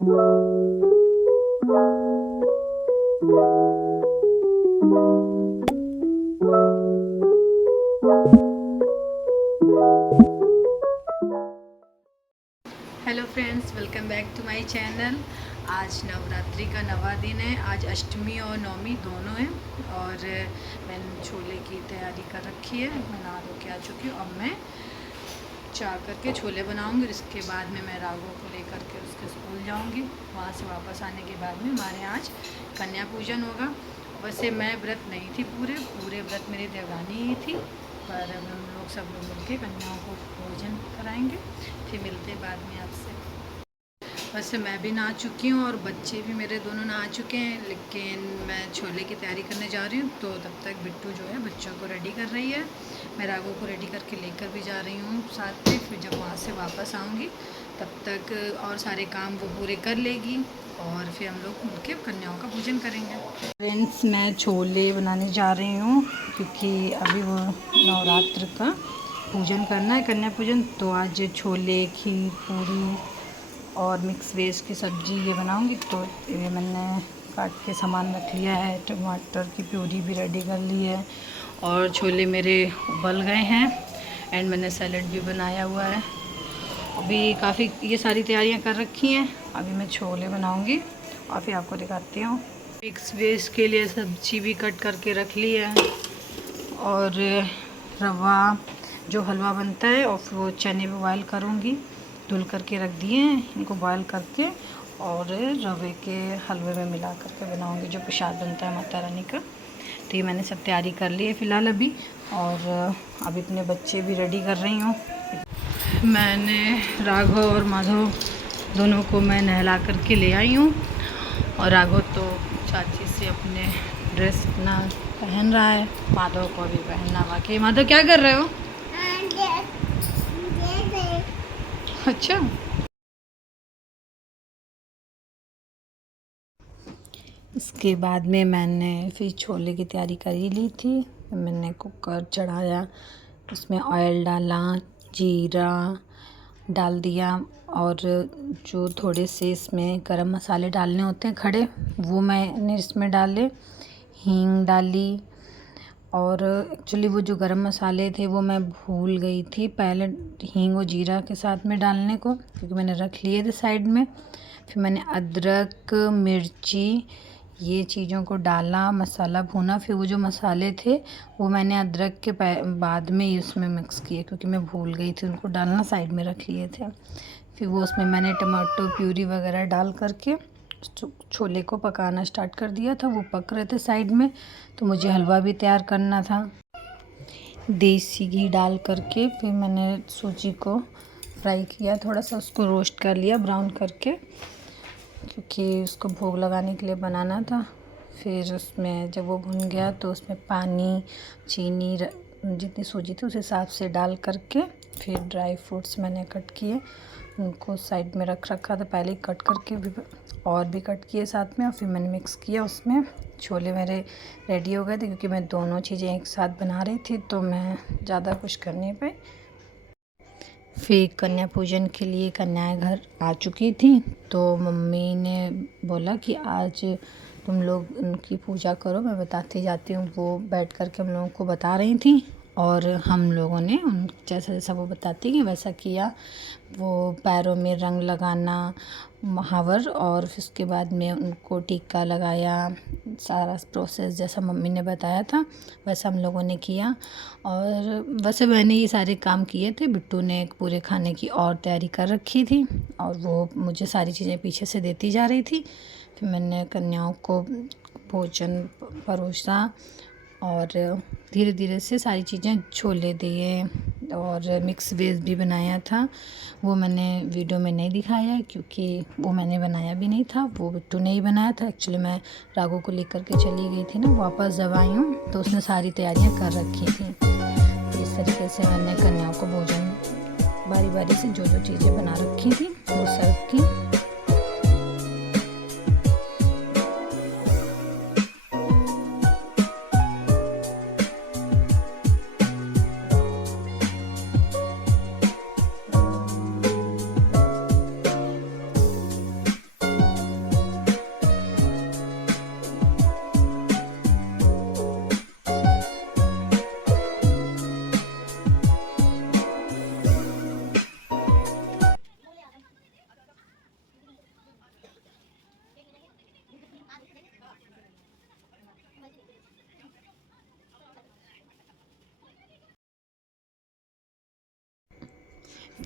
Hello friends, welcome back to my channel. आज नवरात्रि का नवा दिन है। आज अष्टमी और नवमी दोनों हैं और मैंने छोले की तैयारी कर रखी है। मैं नहा धो के आ चुकी हूँ। अब मैं चाय करके छोले बनाऊंगी और इसके बाद में मैं राघव को लेकर के उसके स्कूल जाऊंगी। वहाँ से वापस आने के बाद में हमारे यहाँ आज कन्या पूजन होगा। वैसे मैं व्रत नहीं थी, पूरे व्रत मेरी देवरानी ही थी, पर अब हम लोग सब लोग मिलके कन्याओं को भोजन कराएंगे। फिर मिलते हैं बाद में आपसे। वैसे मैं भी नहा चुकी हूँ और बच्चे भी मेरे दोनों नहा चुके हैं, लेकिन मैं छोले की तैयारी करने जा रही हूँ। तो तब तक बिट्टू जो है बच्चों को रेडी कर रही है। मैं राघव को रेडी करके लेकर भी जा रही हूँ साथ में। फिर जब वहाँ से वापस आऊँगी तब तक और सारे काम वो पूरे कर लेगी और फिर हम लोग मिलके कन्याओं का पूजन करेंगे। फ्रेंड्स, मैं छोले बनाने जा रही हूँ क्योंकि अभी वो नवरात्र का पूजन करना है, कन्या पूजन। तो आज छोले, खीर, पूरी और मिक्स वेज की सब्ज़ी ये बनाऊंगी। तो ये मैंने काट के सामान रख लिया है। टमाटर की प्यूरी भी रेडी कर ली है और छोले मेरे उबल गए हैं एंड मैंने सैलड भी बनाया हुआ है। अभी काफ़ी ये सारी तैयारियां कर रखी हैं। अभी मैं छोले बनाऊंगी और फिर आपको दिखाती हूँ। मिक्स वेज के लिए सब्ज़ी भी कट करके रख ली है और रवा जो हलवा बनता है और फिर वो चने भी बॉयल करूँगी। धुल करके रख दिए हैं, इनको बॉयल करके और रवे के हलवे में मिला करके बनाऊँगी, जो प्रसाद बनता है माता रानी का। तो ये मैंने सब तैयारी कर ली है फ़िलहाल अभी। और अभी अपने बच्चे भी रेडी कर रही हूँ। मैंने राघव और माधव दोनों को मैं नहला करके ले आई हूँ और राघव तो चाची से अपने ड्रेस अपना पहन रहा है। माधव को अभी पहनना बाकी। माधव क्या कर रहे हो? अच्छा, इसके बाद में मैंने फिर छोले की तैयारी कर ही ली थी। मैंने कुकर चढ़ाया, उसमें ऑयल डाला, जीरा डाल दिया और जो थोड़े से इसमें गरम मसाले डालने होते हैं खड़े, वो मैंने इसमें डाले। हींग डाली और एक्चुअली वो जो गरम मसाले थे वो मैं भूल गई थी पहले हींग और जीरा के साथ में डालने को, क्योंकि मैंने रख लिए थे साइड में। फिर मैंने अदरक, मिर्ची ये चीज़ों को डाला, मसाला भूना। फिर वो जो मसाले थे वो मैंने अदरक के बाद में ही उसमें मिक्स किए, क्योंकि मैं भूल गई थी उनको डालना, साइड में रख लिए थे। फिर वो उसमें मैंने टमाटो प्यूरी वगैरह डाल करके छोले को पकाना स्टार्ट कर दिया था। वो पक रहे थे साइड में, तो मुझे हलवा भी तैयार करना था। देसी घी डाल करके फिर मैंने सूजी को फ्राई किया, थोड़ा सा उसको रोस्ट कर लिया ब्राउन करके, क्योंकि उसको भोग लगाने के लिए बनाना था। फिर उसमें जब वो भुन गया तो उसमें पानी, चीनी, जितनी सूजी थी उस हिसाब से डाल करके फिर ड्राई फ्रूट्स मैंने कट किए, उनको साइड में रख रखा था पहले ही कट करके, भी और भी कट किए साथ में। और फिर मैंने मिक्स किया उसमें। छोले मेरे रेडी हो गए थे, क्योंकि मैं दोनों चीज़ें एक साथ बना रही थी तो मैं ज़्यादा कुछ कर नहीं पाई। फिर कन्या पूजन के लिए कन्याएं घर आ चुकी थी, तो मम्मी ने बोला कि आज तुम लोग उनकी पूजा करो, मैं बताती जाती हूँ। वो बैठ कर के हम लोगों को बता रही थी और हम लोगों ने उन जैसा जैसा वो बताती गई वैसा किया। वो पैरों में रंग लगाना, महावर, और फिर उसके बाद में उनको टीका लगाया। सारा प्रोसेस जैसा मम्मी ने बताया था वैसा हम लोगों ने किया। और वैसे मैंने ये सारे काम किए थे, बिट्टू ने एक पूरे खाने की और तैयारी कर रखी थी और वो मुझे सारी चीज़ें पीछे से देती जा रही थी। फिर मैंने कन्याओं को भोजन परोसा और धीरे धीरे से सारी चीज़ें, छोले दिए और मिक्स वेज भी बनाया था। वो मैंने वीडियो में नहीं दिखाया है, क्योंकि वो मैंने बनाया भी नहीं था, वो बिट्टू ने ही बनाया था। एक्चुअली मैं राघव को लेकर के चली गई थी ना, वापस जब आई हूँ तो उसने सारी तैयारियाँ कर रखी थी। तो इस तरीके से मैंने कन्याओं को भोजन बारी बारी से जो जो चीज़ें बना रखी थी वो सर्व की।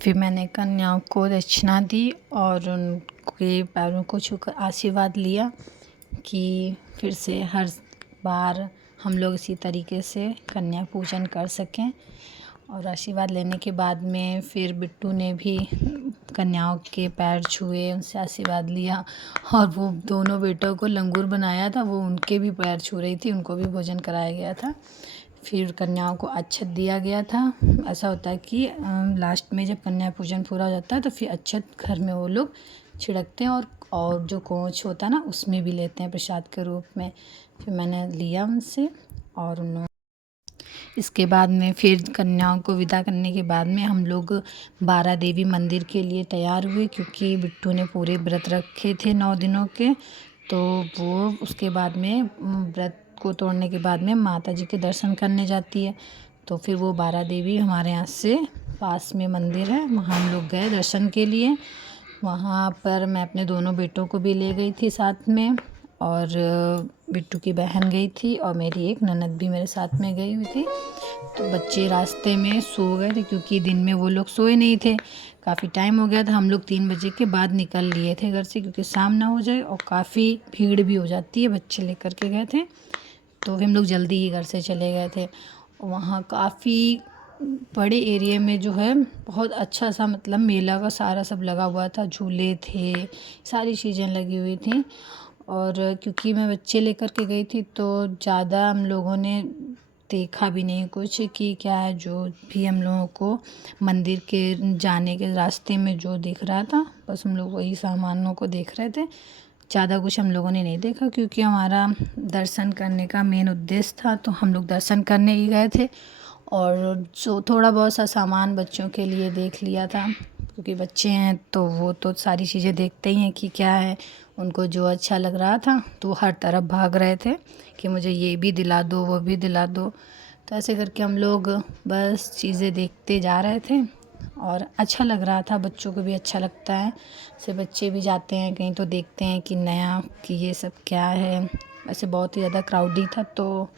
फिर मैंने कन्याओं को दक्षिणा दी और उनके पैरों को छूकर आशीर्वाद लिया कि फिर से हर बार हम लोग इसी तरीके से कन्या पूजन कर सकें। और आशीर्वाद लेने के बाद में फिर बिट्टू ने भी कन्याओं के पैर छुए, उनसे आशीर्वाद लिया। और वो दोनों बेटों को लंगूर बनाया था, वो उनके भी पैर छू रही थी, उनको भी भोजन कराया गया था। फिर कन्याओं को अक्षत दिया गया था। ऐसा होता है कि लास्ट में जब कन्या पूजन पूरा हो जाता है तो फिर अक्षत घर में वो लोग छिड़कते हैं और जो कोंच होता है ना उसमें भी लेते हैं प्रसाद के रूप में। फिर मैंने लिया उनसे और उन्होंने इसके बाद में फिर कन्याओं को विदा करने के बाद में हम लोग बारा देवी मंदिर के लिए तैयार हुए, क्योंकि बिट्टू ने पूरे व्रत रखे थे 9 दिनों के। तो वो उसके बाद में व्रत को तोड़ने के बाद में माता जी के दर्शन करने जाती है। तो फिर वो बारा देवी हमारे यहाँ से पास में मंदिर है, वहाँ हम लोग गए दर्शन के लिए। वहाँ पर मैं अपने दोनों बेटों को भी ले गई थी साथ में, और बिट्टू की बहन गई थी और मेरी एक ननद भी मेरे साथ में गई हुई थी। तो बच्चे रास्ते में सो गए थे, क्योंकि दिन में वो लोग सोए नहीं थे। काफ़ी टाइम हो गया था, हम लोग 3 बजे के बाद निकल लिए थे घर से, क्योंकि शाम ना हो जाए और काफ़ी भीड़ भी हो जाती है। बच्चे लेकर के गए थे तो हम लोग जल्दी ही घर से चले गए थे। वहाँ काफ़ी बड़े एरिया में जो है बहुत अच्छा सा मतलब मेला का सारा सब लगा हुआ था, झूले थे, सारी चीज़ें लगी हुई थी। और क्योंकि मैं बच्चे लेकर के गई थी तो ज़्यादा हम लोगों ने देखा भी नहीं कुछ कि क्या है। जो भी हम लोगों को मंदिर के जाने के रास्ते में जो दिख रहा था, बस हम लोग वही सामानों को देख रहे थे। ज़्यादा कुछ हम लोगों ने नहीं देखा, क्योंकि हमारा दर्शन करने का मेन उद्देश्य था, तो हम लोग दर्शन करने ही गए थे। और जो थोड़ा बहुत सा सामान बच्चों के लिए देख लिया था, क्योंकि बच्चे हैं तो वो तो सारी चीज़ें देखते ही हैं कि क्या है। उनको जो अच्छा लग रहा था तो वो हर तरफ भाग रहे थे कि मुझे ये भी दिला दो, वो भी दिला दो। तो ऐसे करके हम लोग बस चीज़ें देखते जा रहे थे और अच्छा लग रहा था, बच्चों को भी अच्छा लगता है। से बच्चे भी जाते हैं कहीं तो देखते हैं कि नया कि ये सब क्या है। वैसे बहुत ही ज़्यादा क्राउडी था, तो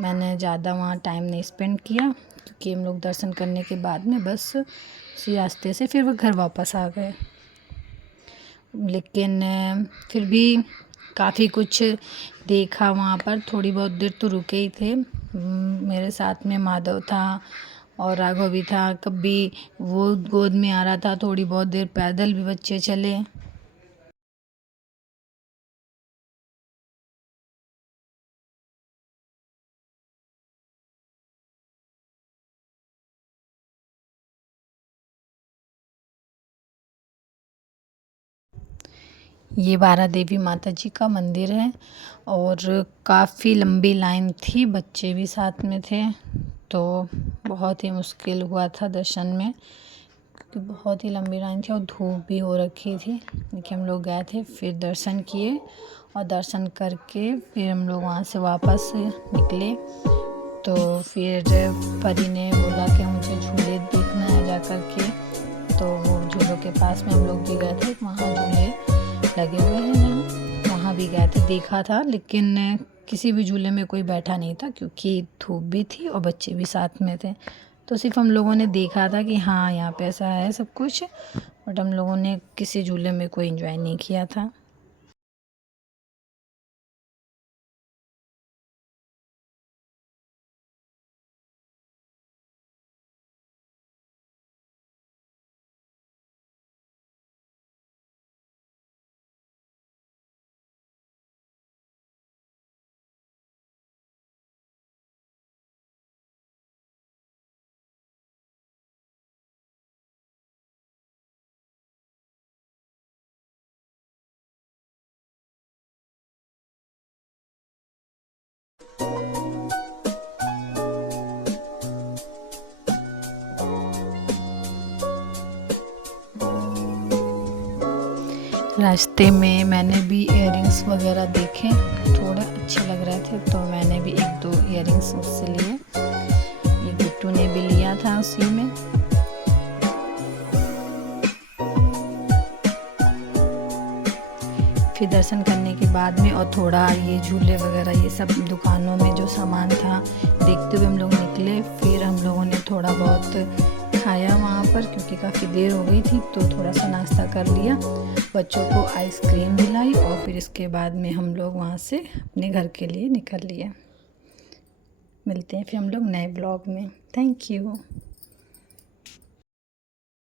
मैंने ज़्यादा वहाँ टाइम नहीं स्पेंड किया, क्योंकि हम लोग दर्शन करने के बाद में बस उसी रास्ते से फिर वो घर वापस आ गए। लेकिन फिर भी काफ़ी कुछ देखा वहाँ पर। थोड़ी बहुत देर तो रुके ही थे। मेरे साथ में माधव था और राघव भी था। कभी वो गोद में आ रहा था, थोड़ी बहुत देर पैदल भी बच्चे चले। ये बारा देवी माता जी का मंदिर है और काफ़ी लंबी लाइन थी, बच्चे भी साथ में थे, तो बहुत ही मुश्किल हुआ था दर्शन में, क्योंकि बहुत ही लंबी लाइन थी और धूप भी हो रखी थी। लेकिन हम लोग गए थे, फिर दर्शन किए और दर्शन करके फिर हम लोग वहाँ से वापस निकले। तो फिर परी ने बोला कि मुझे झूले देखना है जा कर के, तो वो झूलों के पास में हम लोग भी गए थे। वहाँ झूले लगे हुए हैं जहाँ, वहाँ भी गए थे, देखा था। लेकिन किसी भी झूले में कोई बैठा नहीं था, क्योंकि धूप भी थी और बच्चे भी साथ में थे। तो सिर्फ हम लोगों ने देखा था कि हाँ यहाँ पे ऐसा है सब कुछ, बट हम लोगों ने किसी झूले में कोई एंजॉय नहीं किया था। रास्ते में मैंने भी इयररिंग्स वगैरह देखे, थोड़े अच्छे लग रहे थे, तो मैंने भी 1-2 इयररिंग्स उससे लिए। ये बिट्टू ने भी लिया था उसी में। फिर दर्शन करने के बाद में और थोड़ा ये झूले वगैरह ये सब दुकानों में जो सामान था देखते हुए हम लोग निकले। फिर हम लोगों ने थोड़ा बहुत खाया वहाँ पर, क्योंकि काफ़ी देर हो गई थी, तो थोड़ा सा नाश्ता कर लिया। बच्चों को आइसक्रीम दिलाई और फिर इसके बाद में हम लोग वहाँ से अपने घर के लिए निकल लिए। मिलते हैं फिर हम लोग नए ब्लॉग में। Thank you.